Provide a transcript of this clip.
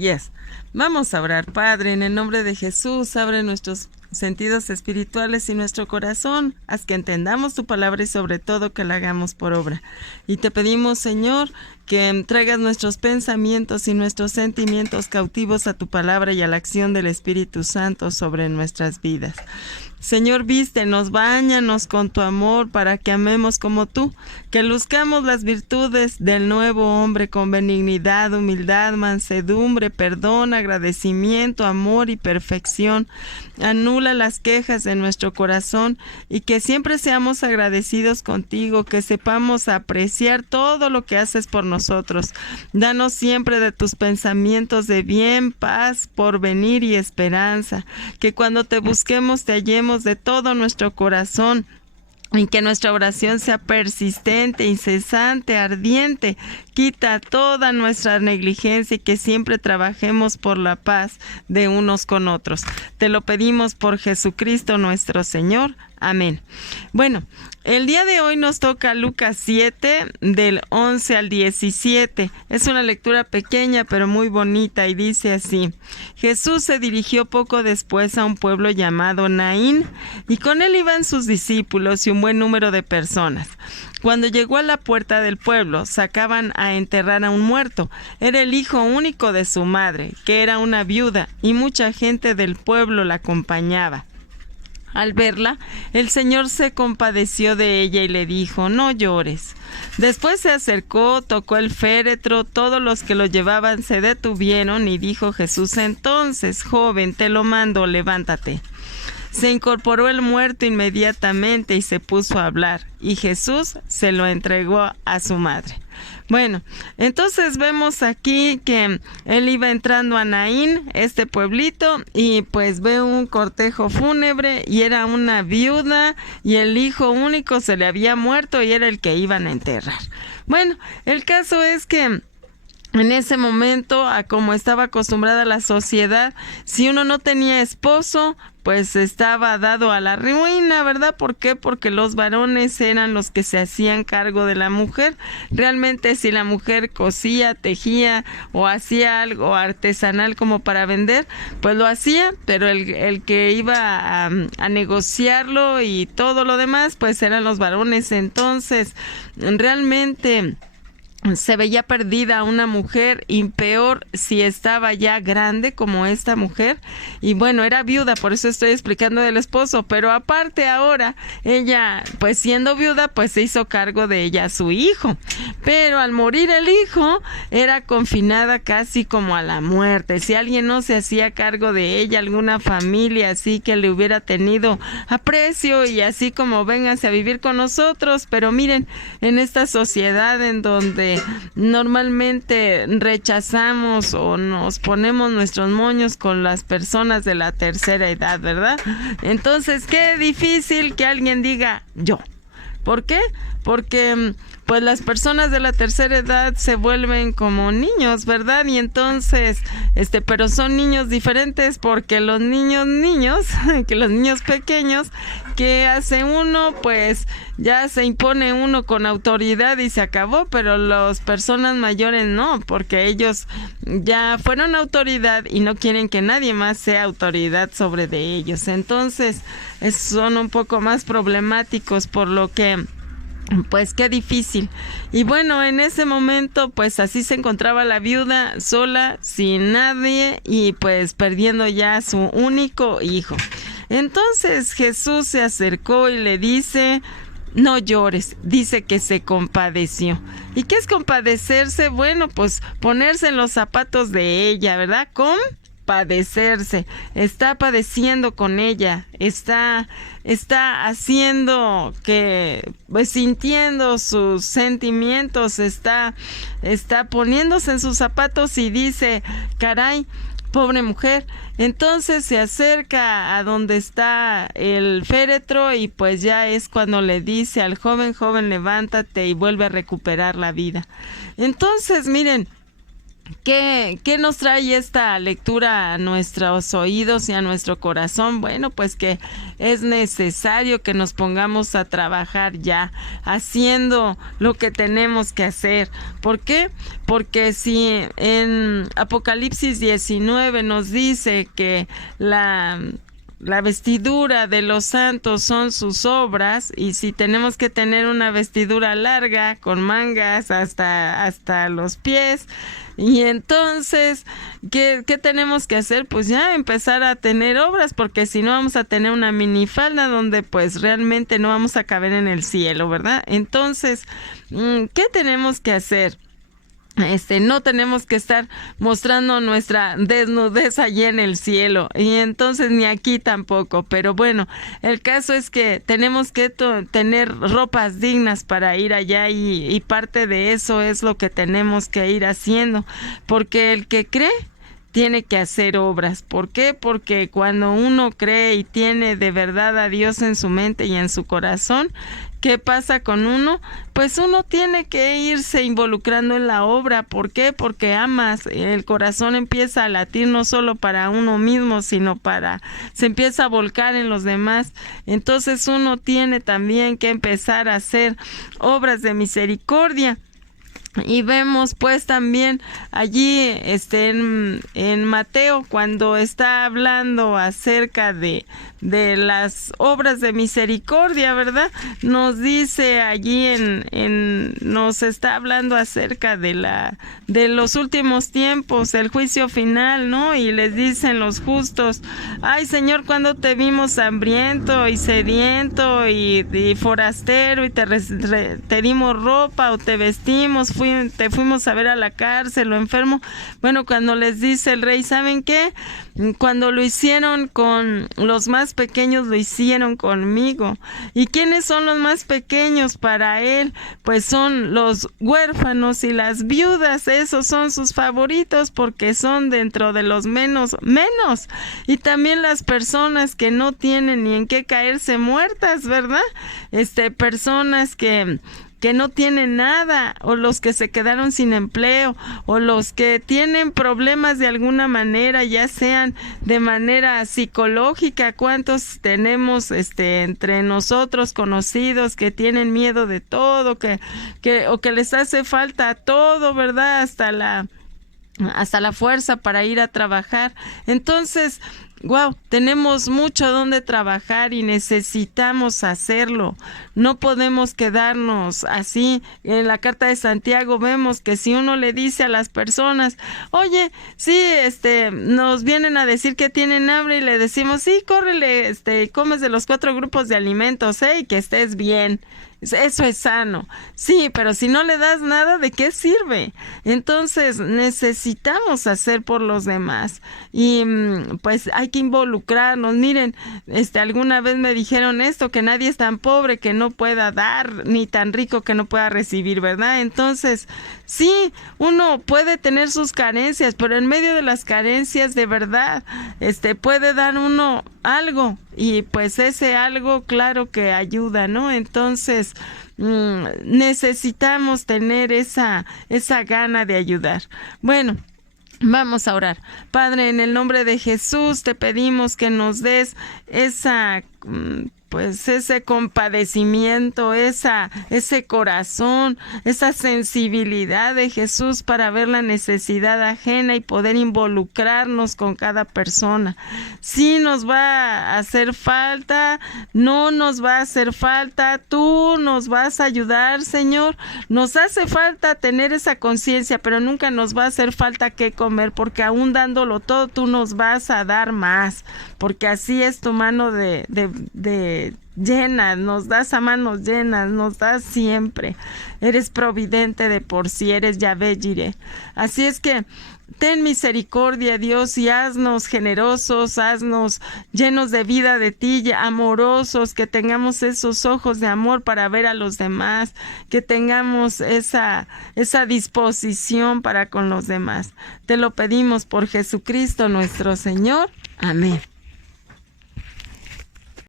Yes. Vamos a orar. Padre, en el nombre de Jesús, abre nuestros sentidos espirituales y nuestro corazón. Haz que entendamos tu palabra y sobre todo que la hagamos por obra. Y te pedimos, Señor, que traigas nuestros pensamientos y nuestros sentimientos cautivos a tu palabra y a la acción del Espíritu Santo sobre nuestras vidas. Señor, vístenos, báñanos con tu amor para que amemos como tú, que luzcamos las virtudes del nuevo hombre con benignidad, humildad, mansedumbre, perdón, agradecimiento, amor y perfección. Anula las quejas de nuestro corazón y que siempre seamos agradecidos contigo, que sepamos apreciar todo lo que haces por nosotros. Danos siempre de tus pensamientos de bien, paz, porvenir y esperanza, que cuando te busquemos te hallemos de todo nuestro corazón. Y que nuestra oración sea persistente, incesante, ardiente. Quita toda nuestra negligencia y que siempre trabajemos por la paz de unos con otros. Te lo pedimos por Jesucristo nuestro Señor. Amén. Bueno, el día de hoy nos toca Lucas 7, del 11 al 17. Es una lectura pequeña pero muy bonita y dice así: Jesús se dirigió poco después a un pueblo llamado Naín, y con él iban sus discípulos y un buen número de personas. Cuando llegó a la puerta del pueblo, sacaban a enterrar a un muerto. Era el hijo único de su madre, que era una viuda, y mucha gente del pueblo la acompañaba. Al verla, el Señor se compadeció de ella y le dijo: no llores. Después se acercó, tocó el féretro, todos los que lo llevaban se detuvieron y dijo Jesús: entonces, joven, te lo mando, levántate. Se incorporó el muerto inmediatamente y se puso a hablar, y Jesús se lo entregó a su madre. Bueno, entonces vemos aquí que él iba entrando a Naín, este pueblito, y pues ve un cortejo fúnebre y era una viuda y el hijo único se le había muerto y era el que iban a enterrar. Bueno, el caso es que en ese momento, a como estaba acostumbrada la sociedad, si uno no tenía esposo, pues estaba dado a la ruina, ¿verdad? ¿Por qué? Porque los varones eran los que se hacían cargo de la mujer. Realmente si la mujer cosía, tejía o hacía algo artesanal como para vender, pues lo hacía, pero el que iba a negociarlo y todo lo demás, pues eran los varones. Entonces, realmente se veía perdida una mujer, y peor si estaba ya grande como esta mujer, y bueno, era viuda, por eso estoy explicando del esposo, pero aparte ahora ella, pues siendo viuda, pues se hizo cargo de ella su hijo, pero al morir el hijo era confinada casi como a la muerte. Si alguien no se hacía cargo de ella, alguna familia así que le hubiera tenido aprecio y así como vénganse a vivir con nosotros, pero miren, en esta sociedad en donde normalmente rechazamos o nos ponemos nuestros moños con las personas de la tercera edad, ¿verdad? Entonces, qué difícil que alguien diga yo. ¿Por qué? Porque pues las personas de la tercera edad se vuelven como niños, ¿verdad? Y entonces, pero son niños diferentes, porque los niños, que los niños pequeños, ¿qué hace uno? Pues ya se impone uno con autoridad y se acabó, pero las personas mayores no, porque ellos ya fueron autoridad y no quieren que nadie más sea autoridad sobre de ellos. Entonces, son un poco más problemáticos, por lo que pues qué difícil. Y bueno, en ese momento pues así se encontraba la viuda, sola, sin nadie, y pues perdiendo ya a su único hijo. Entonces Jesús se acercó y le dice: no llores. Dice que se compadeció. ¿Y qué es compadecerse? Bueno, pues ponerse en los zapatos de ella, ¿verdad? Padecerse, está padeciendo con ella, está haciendo que, pues sintiendo sus sentimientos, está poniéndose en sus zapatos y dice: caray, pobre mujer. Entonces se acerca a donde está el féretro y pues ya es cuando le dice al joven: joven, levántate, y vuelve a recuperar la vida. Entonces, miren, ¿Qué nos trae esta lectura a nuestros oídos y a nuestro corazón? Bueno, pues que es necesario que nos pongamos a trabajar ya, haciendo lo que tenemos que hacer. ¿Por qué? Porque si en Apocalipsis 19 nos dice que la vestidura de los santos son sus obras, y si tenemos que tener una vestidura larga con mangas hasta los pies, y entonces ¿qué tenemos que hacer? Pues ya empezar a tener obras, porque si no vamos a tener una minifalda donde pues realmente no vamos a caber en el cielo, ¿verdad? Entonces, ¿qué tenemos que hacer? No tenemos que estar mostrando nuestra desnudez allí en el cielo, y entonces ni aquí tampoco, pero bueno, el caso es que tenemos que tener ropas dignas para ir allá, y parte de eso es lo que tenemos que ir haciendo, porque el que cree tiene que hacer obras. ¿Por qué? Porque cuando uno cree y tiene de verdad a Dios en su mente y en su corazón, ¿qué pasa con uno? Pues uno tiene que irse involucrando en la obra. ¿Por qué? Porque amas. El corazón empieza a latir no solo para uno mismo, sino se empieza a volcar en los demás. Entonces uno tiene también que empezar a hacer obras de misericordia. Y vemos pues también allí en Mateo, cuando está hablando acerca de las obras de misericordia, ¿verdad? Nos dice allí nos está hablando acerca de los últimos tiempos, el juicio final, ¿no? Y les dicen los justos: ay, Señor, ¿cuándo te vimos hambriento y sediento y forastero, y te dimos ropa o te vestimos, te fuimos a ver a la cárcel o enfermo? Bueno, cuando les dice el rey: ¿saben qué? Cuando lo hicieron con los más pequeños, lo hicieron conmigo. ¿Y quiénes son los más pequeños para él? Pues son los huérfanos y las viudas. Esos son sus favoritos, porque son dentro de los menos. Y también las personas que no tienen ni en qué caerse muertas, ¿verdad? Personas que no tienen nada, o los que se quedaron sin empleo, o los que tienen problemas de alguna manera, ya sean de manera psicológica. ¿Cuántos tenemos entre nosotros conocidos que tienen miedo de todo, o que les hace falta todo, ¿verdad? Hasta la fuerza para ir a trabajar. Entonces, wow, tenemos mucho donde trabajar y necesitamos hacerlo. No podemos quedarnos así. En la carta de Santiago vemos que si uno le dice a las personas: oye, sí, nos vienen a decir que tienen hambre, y le decimos: sí, córrele, comes de los 4 grupos de alimentos, y que estés bien. Eso es sano. Sí, pero si no le das nada, ¿de qué sirve? Entonces necesitamos hacer por los demás, y pues hay que involucrarnos. Miren, alguna vez me dijeron esto, que nadie es tan pobre que no pueda dar, ni tan rico que no pueda recibir, ¿verdad? Entonces, sí, uno puede tener sus carencias, pero en medio de las carencias, de verdad, puede dar uno algo, y pues ese algo, claro que ayuda, ¿no? Entonces, necesitamos tener esa gana de ayudar. Bueno, vamos a orar. Padre, en el nombre de Jesús te pedimos que nos des ese compadecimiento, ese corazón, esa sensibilidad de Jesús para ver la necesidad ajena y poder involucrarnos con cada persona. Sí nos va a hacer falta, no nos va a hacer falta, tú nos vas a ayudar, Señor. Nos hace falta tener esa conciencia, pero nunca nos va a hacer falta qué comer, porque aún dándolo todo, tú nos vas a dar más, porque así es tu mano de llenas, nos das a manos llenas, nos das siempre. Eres providente de por sí, eres Yahvé Jireh. Así es que ten misericordia, Dios, y haznos generosos, haznos llenos de vida de ti, amorosos, que tengamos esos ojos de amor para ver a los demás, que tengamos esa disposición para con los demás. Te lo pedimos por Jesucristo nuestro Señor. Amén.